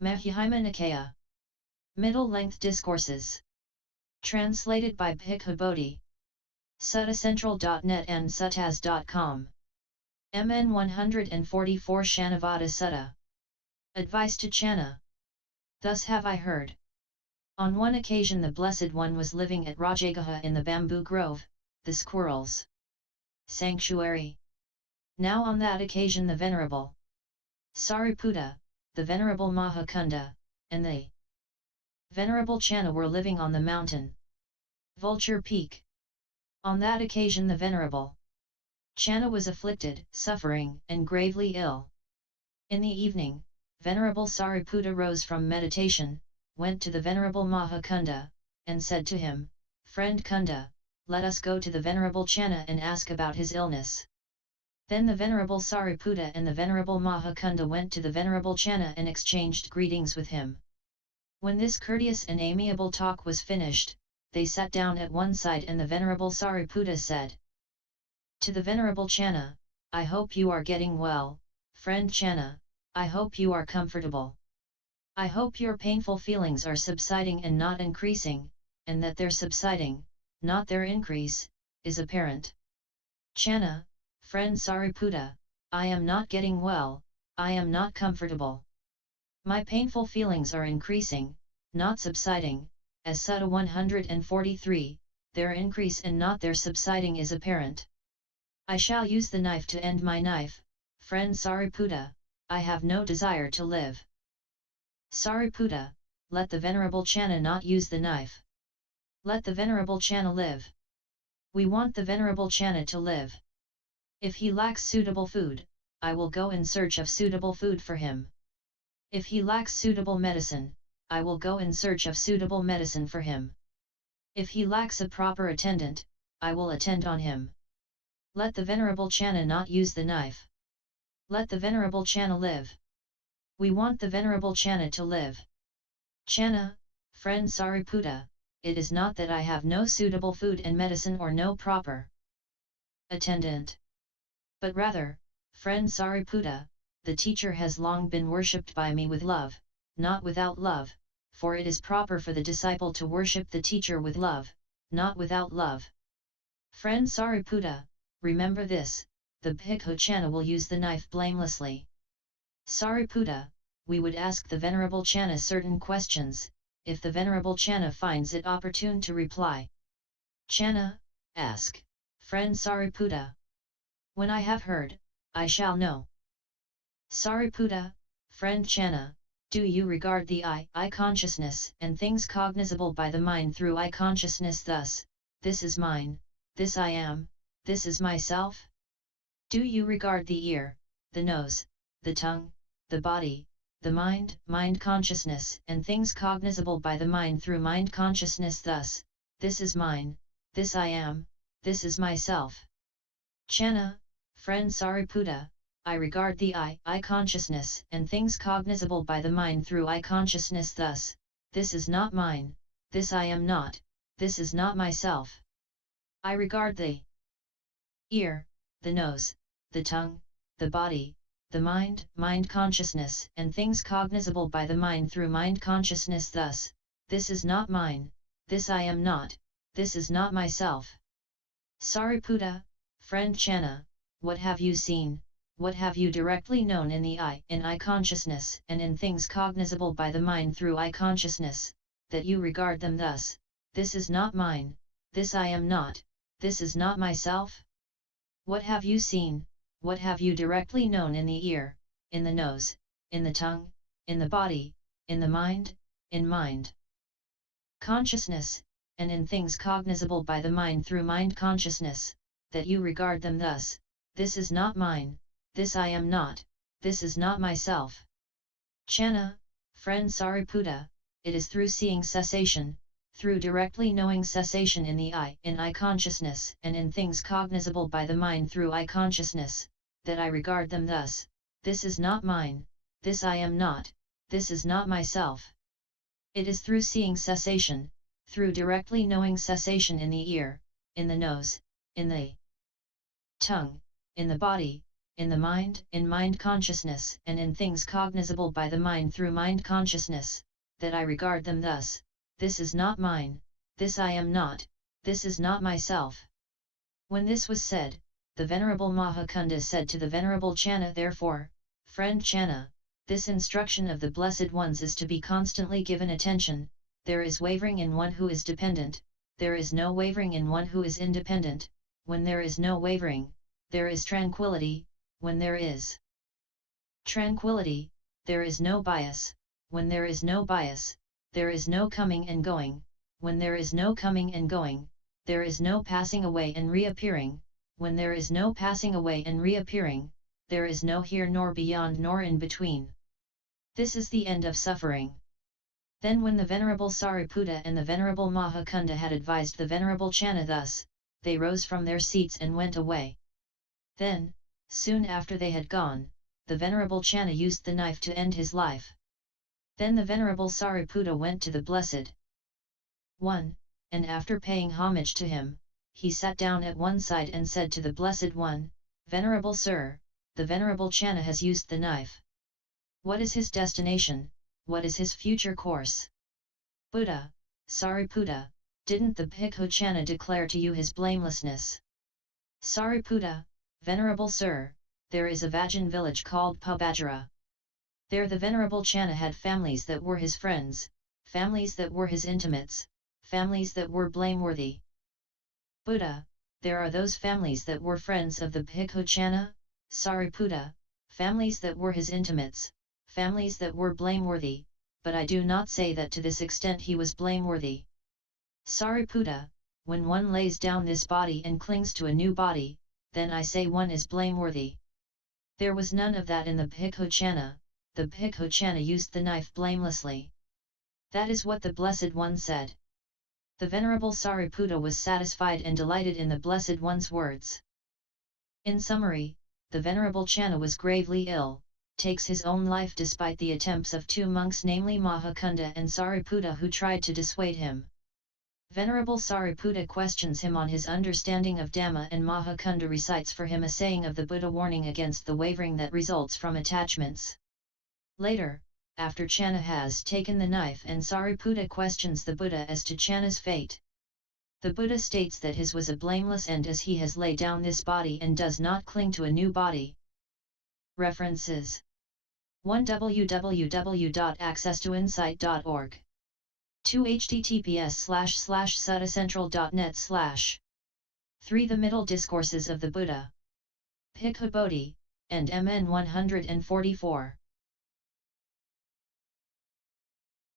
Majjhima Nikaya. Middle-length discourses. Translated by Bhikkhu Bodhi. Suttacentral.net and suttas.com. MN 144 Shanavada Sutta. Advice to Channa. Thus have I heard. On one occasion the Blessed One was living at Rajagaha in the bamboo grove, the squirrel's sanctuary. Now on that occasion the Venerable Sariputta, the Venerable Maha Cunda, and the Venerable Channa were living on the mountain Vulture Peak. On that occasion the Venerable Channa was afflicted, suffering, and gravely ill. In the evening, Venerable Sariputta rose from meditation, went to the Venerable Maha Cunda, and said to him, "Friend Cunda, let us go to the Venerable Channa and ask about his illness." Then the Venerable Sariputta and the Venerable Maha Cunda went to the Venerable Channa and exchanged greetings with him. When this courteous and amiable talk was finished, they sat down at one side and the Venerable Sariputta said to the Venerable Channa, "I hope you are getting well, friend Channa, I hope you are comfortable. I hope your painful feelings are subsiding and not increasing, and that their subsiding, not their increase, is apparent." Channa, friend Sariputta, I am not getting well, I am not comfortable. My painful feelings are increasing, not subsiding, as Sutta 143, their increase and not their subsiding is apparent. I shall use the knife to end my knife, friend Sariputta, I have no desire to live. Sariputta, let the Venerable Channa not use the knife. Let the Venerable Channa live. We want the Venerable Channa to live. If he lacks suitable food, I will go in search of suitable food for him. If he lacks suitable medicine, I will go in search of suitable medicine for him. If he lacks a proper attendant, I will attend on him. Let the Venerable Channa not use the knife. Let the Venerable Channa live. We want the Venerable Channa to live. Channa, friend Sariputta, it is not that I have no suitable food and medicine or no proper attendant. But rather, friend Sariputta, the teacher has long been worshipped by me with love, not without love, for it is proper for the disciple to worship the teacher with love, not without love. Friend Sariputta, remember this, the Bhikkhu Channa will use the knife blamelessly. Sariputta, we would ask the Venerable Channa certain questions, if the Venerable Channa finds it opportune to reply. Channa, ask, friend Sariputta. When I have heard, I shall know. Sariputta, friend Channa, do you regard the I consciousness and things cognizable by the mind through I consciousness thus, this is mine, this I am, this is myself? Do you regard the ear, the nose, the tongue, the body, the mind consciousness and things cognizable by the mind through mind consciousness thus, this is mine, this I am, this is myself? Channa, friend Sariputta, I regard the I consciousness and things cognizable by the mind through I consciousness thus, this is not mine, this I am not, this is not myself. I regard the ear, the nose, the tongue, the body, the mind consciousness and things cognizable by the mind through mind consciousness thus, this is not mine, this I am not, this is not myself. Sariputta, friend Channa, what have you seen, what have you directly known in the in I consciousness and in things cognizable by the mind through I consciousness, that you regard them thus, this is not mine, this I am not, this is not myself? What have you seen, what have you directly known in the ear, in the nose, in the tongue, in the body, in the mind, in mind consciousness, and in things cognizable by the mind through mind consciousness, that you regard them thus, this is not mine, this I am not, this is not myself? Channa, friend Sariputta, it is through seeing cessation, through directly knowing cessation in the in I consciousness and in things cognizable by the mind through I consciousness, that I regard them thus, this is not mine, this I am not, this is not myself. It is through seeing cessation, through directly knowing cessation in the ear, in the nose, in the tongue, in the body, in the mind, in mind consciousness, and in things cognizable by the mind through mind consciousness, that I regard them thus: this is not mine, this I am not, this is not myself. When this was said, the Venerable Maha Cunda said to the Venerable Channa, therefore, friend Channa, this instruction of the Blessed Ones is to be constantly given attention. There is wavering in one who is dependent, there is no wavering in one who is independent. When there is no wavering, there is tranquility. When there is tranquility, there is no bias. When there is no bias, there is no coming and going. When there is no coming and going, there is no passing away and reappearing. When there is no passing away and reappearing, there is no here nor beyond nor in between. This is the end of suffering. Then when the Venerable Sariputta and the Venerable Maha Cunda had advised the Venerable Channa thus, they rose from their seats and went away. Then, soon after they had gone, the Venerable Channa used the knife to end his life. Then the Venerable Sariputta went to the Blessed One, and after paying homage to him, he sat down at one side and said to the Blessed One, Venerable Sir, the Venerable Channa has used the knife. What is his destination, what is his future course? Buddha: Sariputta, didn't the Bhikkhu Channa declare to you his blamelessness? Sariputta: Venerable Sir, there is a Vajjan village called Pabajara. There the Venerable Channa had families that were his friends, families that were his intimates, families that were blameworthy. Buddha: there are those families that were friends of the Bhikkhu Channa? Sariputta: families that were his intimates, families that were blameworthy, but I do not say that to this extent he was blameworthy. Sariputta: when one lays down this body and clings to a new body, then I say one is blameworthy. There was none of that in the Bhikkhu Channa. The Bhikkhu Channa used the knife blamelessly. That is what the Blessed One said. The Venerable Sariputta was satisfied and delighted in the Blessed One's words. In summary, the Venerable Channa was gravely ill, takes his own life despite the attempts of two monks, namely Maha Cunda and Sariputta, who tried to dissuade him. Venerable Sariputta questions him on his understanding of Dhamma, and Maha Cunda recites for him a saying of the Buddha warning against the wavering that results from attachments. Later, after Channa has taken the knife and Sariputta questions the Buddha as to Channa's fate. The Buddha states that his was a blameless end, as he has laid down this body and does not cling to a new body. References: 1. www.accesstoinsight.org 2. https://suttacentral.net/ 3. The Middle Discourses of the Buddha, Bhikkhu Bodhi, and MN 144.